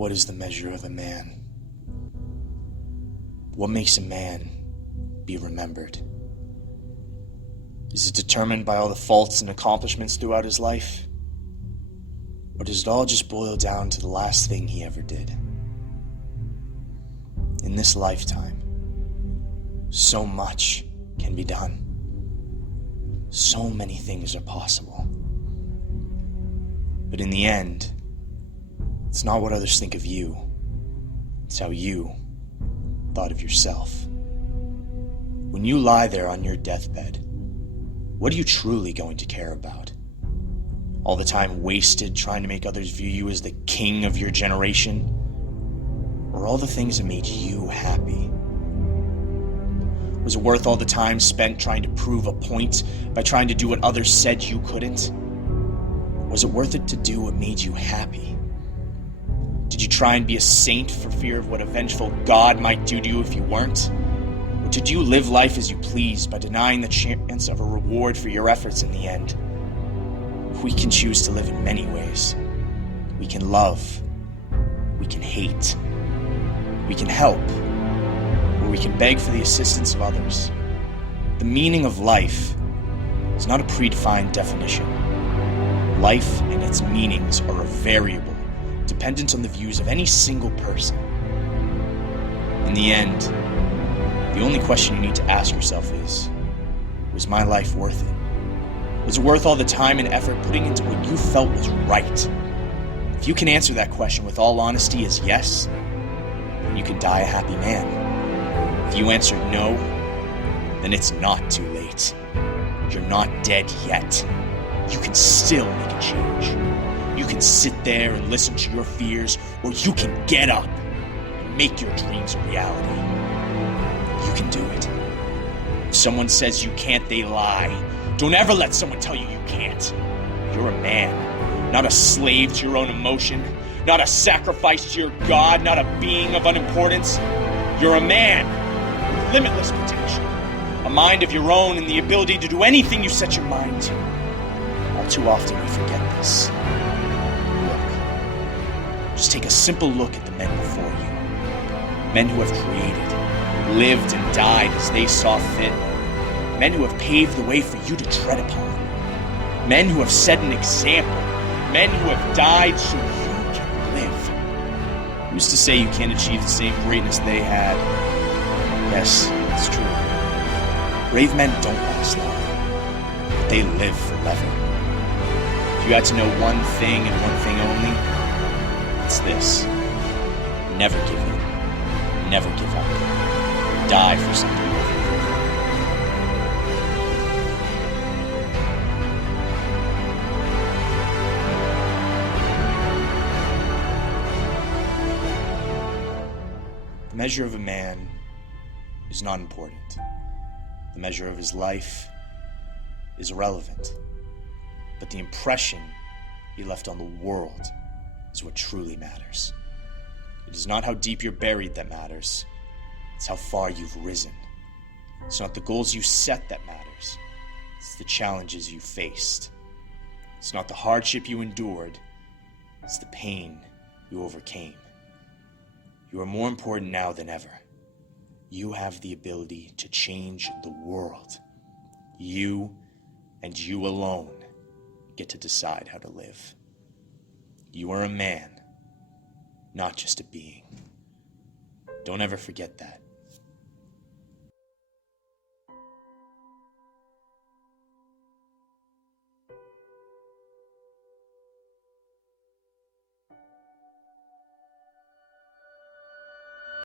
What is the measure of a man? What makes a man be remembered? Is it determined by all the faults and accomplishments throughout his life? Or does it all just boil down to the last thing he ever did? In this lifetime, so much can be done. So many things are possible. But in the end, it's not what others think of you. It's how you thought of yourself. When you lie there on your deathbed, what are you truly going to care about? All the time wasted trying to make others view you as the king of your generation? Or all the things that made you happy? Was it worth all the time spent trying to prove a point by trying to do what others said you couldn't? Was it worth it to do what made you happy? Did you try and be a saint for fear of what a vengeful God might do to you if you weren't? Or did you live life as you pleased by denying the chance of a reward for your efforts in the end? We can choose to live in many ways. We can love. We can hate. We can help. Or we can beg for the assistance of others. The meaning of life is not a predefined definition. Life and its meanings are a variable, dependent on the views of any single person. In the end, the only question you need to ask yourself is, was my life worth it? Was it worth all the time and effort putting into what you felt was right? If you can answer that question with all honesty as yes, then you can die a happy man. If you answered no, then it's not too late. You're not dead yet. You can still make a change. You can sit there and listen to your fears, or you can get up and make your dreams a reality. You can do it. If someone says you can't, they lie. Don't ever let someone tell you you can't. You're a man, not a slave to your own emotion, not a sacrifice to your God, not a being of unimportance. You're a man with limitless potential, a mind of your own and the ability to do anything you set your mind to. All too often we forget this. Look, just take a simple look at the men before you. Men who have created, lived and died as they saw fit. Men who have paved the way for you to tread upon. Men who have set an example. Men who have died so you can live. Who's to say you can't achieve the same greatness they had? Yes, it's true. Brave men don't last long, but they live forever. If you had to know one thing and one thing only, it's this. Never give in. Never give up. Die for something. The measure of a man is not important. The measure of his life is irrelevant. But the impression he left on the world is what truly matters. It is not how deep you're buried that matters. It's how far you've risen. It's not the goals you set that matters. It's the challenges you faced. It's not the hardship you endured. It's the pain you overcame. You are more important now than ever. You have the ability to change the world. You and you alone get to decide how to live. You are a man, not just a being. Don't ever forget that.